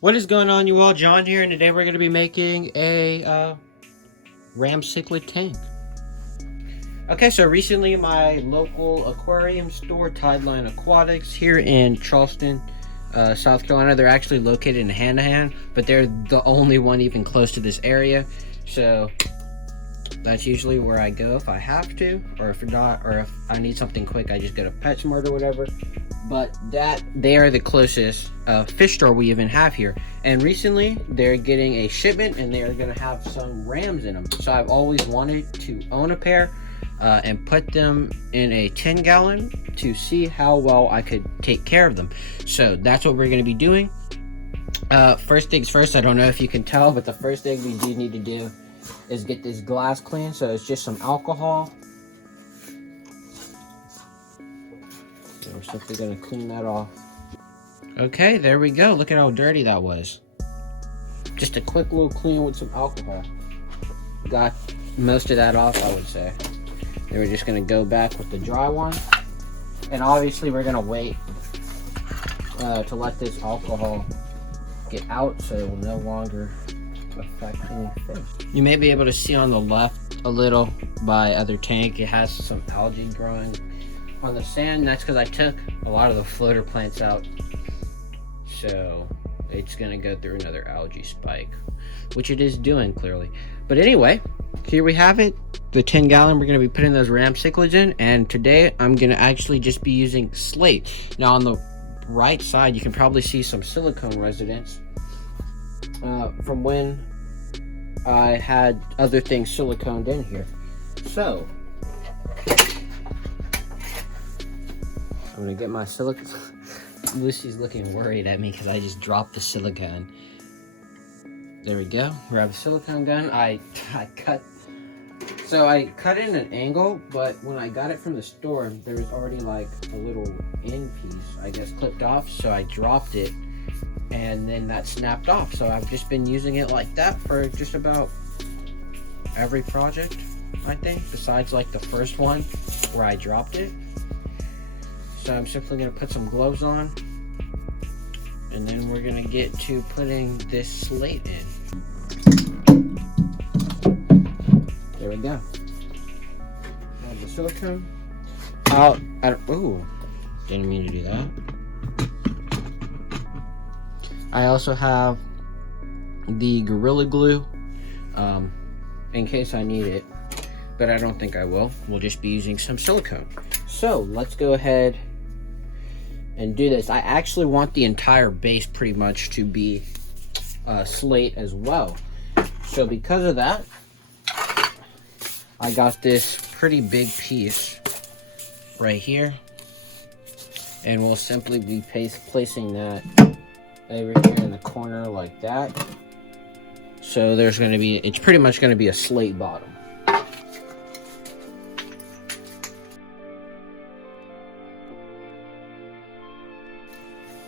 What is going on, you all? John here, and today we're going to be making a Ram Cichlid Tank. Okay, so recently my local aquarium store, Tideline Aquatics, here in Charleston, South Carolina, they're actually located in Hanahan, but they're the only one even close to this area. So that's usually where I go if I have to, or if not, or if I need something quick, I just go to PetSmart or whatever. But they are the closest fish store we even have here. And recently they're getting a shipment and they are going to have some rams in them. So I've always wanted to own a pair and put them in a 10-gallon to see how well I could take care of them. So that's what we're going to be doing. First things first, I don't know if you can tell, but the first thing we do need to do is get this glass clean. So it's just some alcohol. So we're simply going to clean that off. Okay, there we go. Look at how dirty that was. Just a quick little clean with some alcohol. Got most of that off, I would say. Then we're just going to go back with the dry one. And obviously we're going to wait to let this alcohol get out so it will no longer affect any fish. You may be able to see on the left a little by other tank. It has some algae growing on the sand. That's because I took a lot of the floater plants out. So it's going to go through another algae spike, which it is doing clearly. But anyway, here we have it. The 10-gallon, we're going to be putting those Ram Cichlids in. And today I'm going to actually just be using Slate. Now on the right side, you can probably see some silicone residence from when I had other things siliconed in here. So I'm going to get my silicone. Lucy's looking worried at me because I just dropped the silicone. There we go. Grab a silicone gun. I cut in an angle, but when I got it from the store, there was already like a little end piece, I guess, clipped off. So I dropped it, and then that snapped off. So I've just been using it like that for just about every project, I think, besides like the first one where I dropped it. So I'm simply going to put some gloves on, and then we're going to get to putting this Slate in. There we go. Add the silicone. Ooh, didn't mean to do that. I also have the Gorilla Glue in case I need it, but I don't think I will. We'll just be using some silicone. So let's go ahead and do this. I actually want the entire base pretty much to be Slate as well. So because of that, I got this pretty big piece right here, and we'll simply be placing that over here in the corner like that. So there's going to be, it's pretty much going to be a Slate bottom.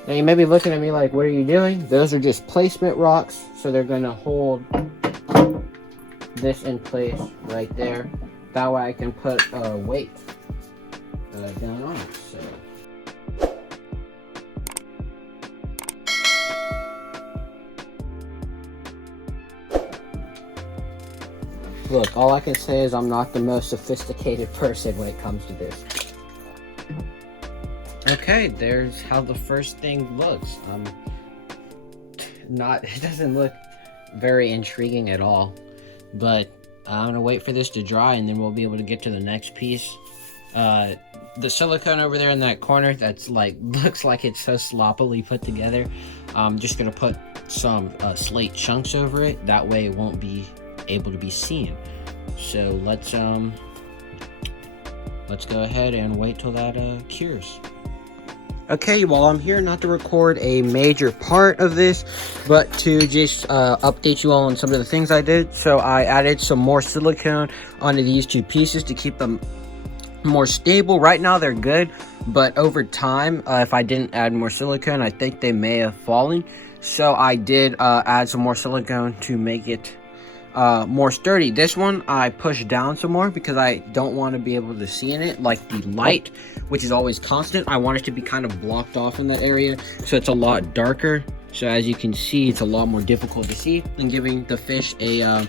Now you may be looking at me like, what are you doing? Those are just placement rocks, so they're going to hold this in place right there. That way I can put a weight down on it. So look, all I can say is I'm not the most sophisticated person when it comes to this. Okay, there's how the first thing looks. It doesn't look very intriguing at all, but I'm gonna wait for this to dry and then we'll be able to get to the next piece. The silicone over there in that corner, that's like, looks like it's so sloppily put together. I'm just gonna put some Slate chunks over it. That way it won't be able to be seen. So let's go ahead and wait till that cures. Okay, well, I'm here not to record a major part of this, but to just update you all on some of the things I did. So I added some more silicone onto these two pieces to keep them more stable. Right now they're good, but over time, if I didn't add more silicone, I think they may have fallen. So I did add some more silicone to make it more sturdy. This one I pushed down some more because I don't want to be able to see in it, like the light, which is always constant. I want it to be kind of blocked off in that area, so it's a lot darker So as you can see, it's a lot more difficult to see and giving the fish a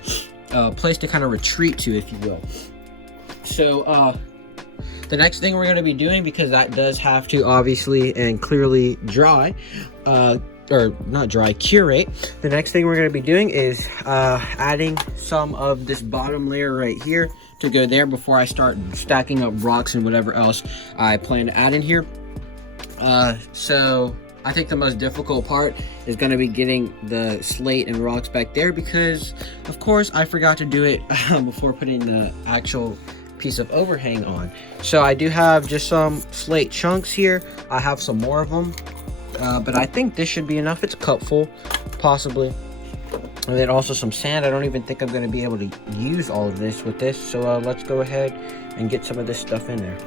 place to kind of retreat to, if you will. So the next thing we're going to be doing, because that does have to obviously and clearly dry, or not dry, curate. The next thing we're going to be doing is adding some of this bottom layer right here to go there before I start stacking up rocks and whatever else I plan to add in here. So I think the most difficult part is going to be getting the slate and rocks back there, because of course I forgot to do it before putting the actual piece of overhang on. So I do have just some slate chunks here. I have some more of them, but I think this should be enough. It's a cupful, possibly. And then also some sand. I don't even think I'm going to be able to use all of this with this. So let's go ahead and get some of this stuff in there.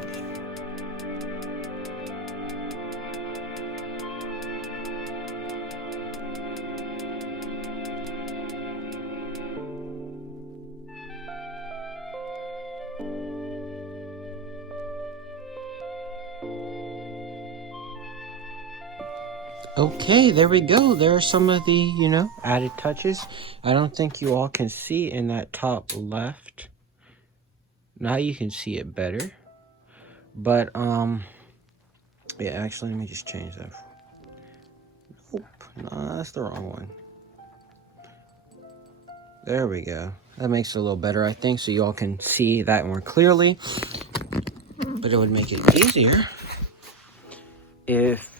Okay, there we go. There are some of the, you know, added touches. I don't think you all can see in that top left. Now you can see it better. But, yeah, actually, let me just change that. Nope, no, that's the wrong one. There we go. That makes it a little better, I think, so you all can see that more clearly. But it would make it easier if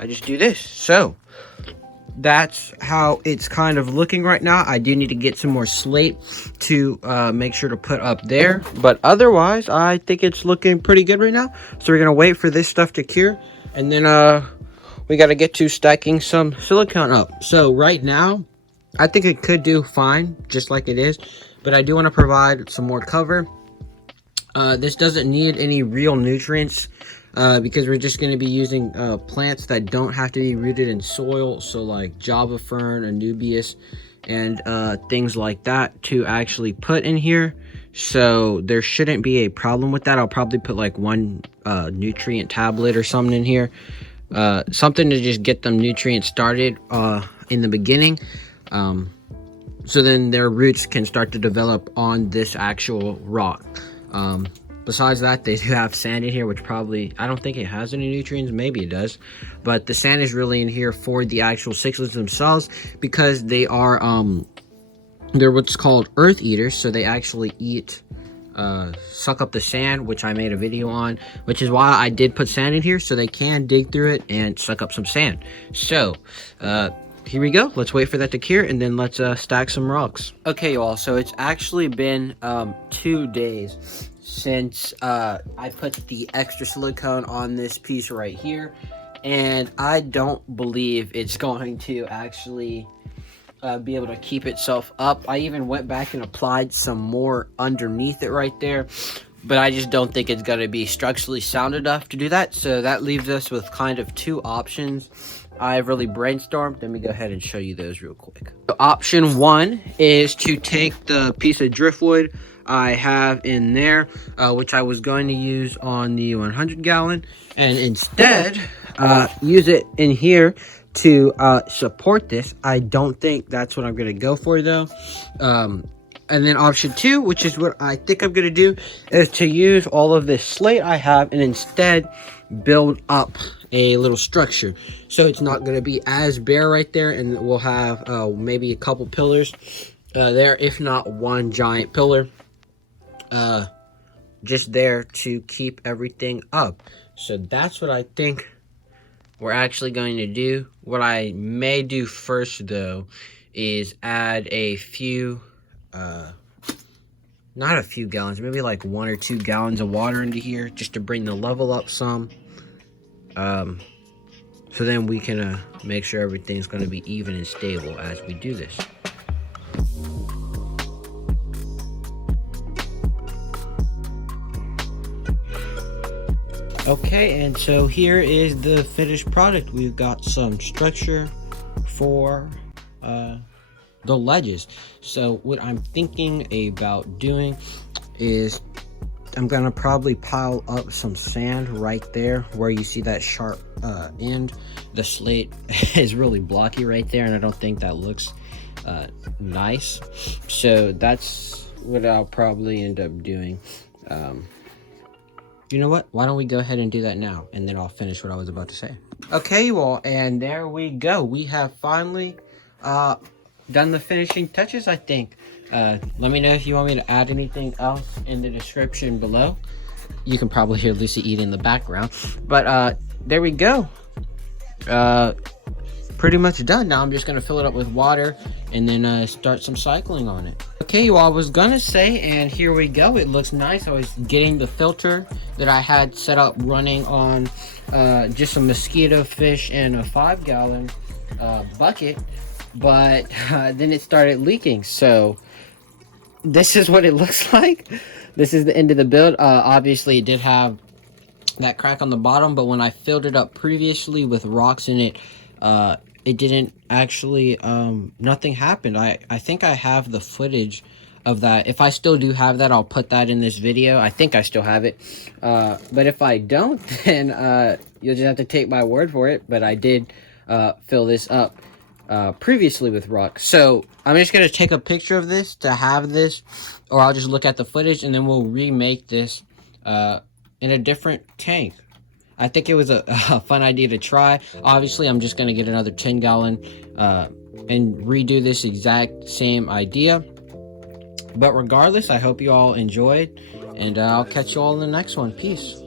I just do this. So that's how it's kind of looking right now. I do need to get some more slate to make sure to put up there, but otherwise I think it's looking pretty good right now. So we're gonna wait for this stuff to cure, and then we got to get to stacking some silicone up. So right now I think it could do fine just like it is, but I do want to provide some more cover. This doesn't need any real nutrients, because we're just going to be using plants that don't have to be rooted in soil, so like Java fern, Anubias, and things like that to actually put in here. So there shouldn't be a problem with that. I'll probably put like one nutrient tablet or something in here, something to just get them nutrients started in the beginning, so then their roots can start to develop on this actual rock. Besides that, they do have sand in here, which probably, I don't think it has any nutrients. Maybe it does, but the sand is really in here for the actual cichlids themselves, because they are they're what's called earth eaters. So they actually eat, suck up the sand, which I made a video on, which is why I did put sand in here, so they can dig through it and suck up some sand. So here we go. Let's wait for that to cure, and then let's stack some rocks. Okay, y'all, so it's actually been 2 days since I put the extra silicone on this piece right here, and I don't believe it's going to actually be able to keep itself up. I even went back and applied some more underneath it right there, but I just don't think it's going to be structurally sound enough to do that. So that leaves us with kind of 2 options. I've really brainstormed. Let me go ahead and show you those real quick. So option 1 is to take the piece of driftwood I have in there, which I was going to use on the 100 gallon, and instead use it in here to support this. I don't think that's what I'm going to go for though. And then option 2, which is what I think I'm going to do, is to use all of this slate I have and instead build up a little structure. So it's not going to be as bare right there, and we'll have maybe a couple pillars there, if not one giant pillar just there to keep everything up. So that's what I think we're actually going to do. What I may do first though is add a few not a few gallons, maybe like 1 or 2 gallons of water into here, just to bring the level up some, so then we can make sure everything's going to be even and stable as we do this. Okay, and so here is the finished product. We've got some structure for the ledges. So what I'm thinking about doing is I'm gonna probably pile up some sand right there where you see that sharp end. The slate is really blocky right there, and I don't think that looks nice. So that's what I'll probably end up doing. You know what? Why don't we go ahead and do that now, and then I'll finish what I was about to say. Okay, you all, and there we go. We have finally done the finishing touches, I think. Let me know if you want me to add anything else in the description below. You can probably hear Lucy eating in the background. But there we go. Pretty much done. Now I'm just going to fill it up with water and then start some cycling on it. Okay, well, I was going to say, and here we go. It looks nice. I was getting the filter that I had set up running on just some mosquito fish and a 5-gallon bucket. But then it started leaking. So this is what it looks like. This is the end of the build. Obviously, it did have that crack on the bottom, but when I filled it up previously with rocks in it, it didn't actually, nothing happened. I think I have the footage of that. If I still do have that, I'll put that in this video. I think I still have it. But if I don't, then you'll just have to take my word for it. But I did fill this up previously with rocks. So I'm just going to take a picture of this to have this, or I'll just look at the footage and then we'll remake this in a different tank. I think it was a fun idea to try. Obviously, I'm just going to get another 10-gallon and redo this exact same idea. But regardless, I hope you all enjoyed, and I'll catch you all in the next one. Peace.